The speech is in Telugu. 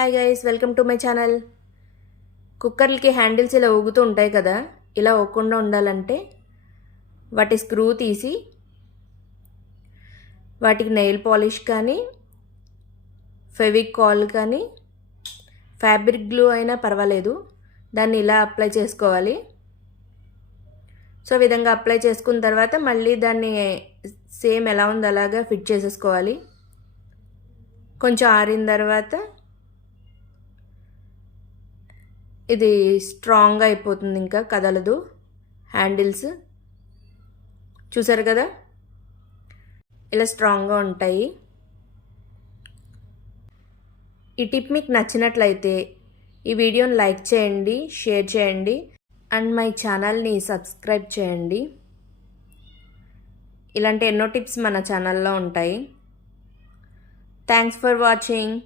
Hi guys, welcome to my channel. కుక్కర్లకి హ్యాండిల్స్ ఇలా ఊగుతూ ఉంటాయి కదా, ఇలా ఊగకుండా ఉండాలంటే వాటి స్క్రూ తీసి వాటికి నెయిల్ పాలిష్ కానీ ఫెవికాల్ కానీ ఫ్యాబ్రిక్ గ్లూ అయినా పర్వాలేదు, దాన్ని ఇలా అప్లై చేసుకోవాలి. సో విధంగా అప్లై చేసుకున్న తర్వాత మళ్ళీ దాన్ని సేమ్ ఎలా ఉందో అలాగా ఫిట్ చేసేసుకోవాలి. కొంచెం ఆరిన తర్వాత ఇది స్ట్రాంగ్గా అయిపోతుంది, ఇంకా కదలదు. హ్యాండిల్స్ చూసారు కదా, ఇలా స్ట్రాంగ్గా ఉంటాయి. ఈ టిప్ మీకు నచ్చినట్లయితే ఈ వీడియోని లైక్ చేయండి, షేర్ చేయండి అండ్ మై ఛానల్ని సబ్స్క్రైబ్ చేయండి. ఇలాంటి ఎన్నో టిప్స్ మన ఛానల్లో ఉంటాయి. Thanks for watching.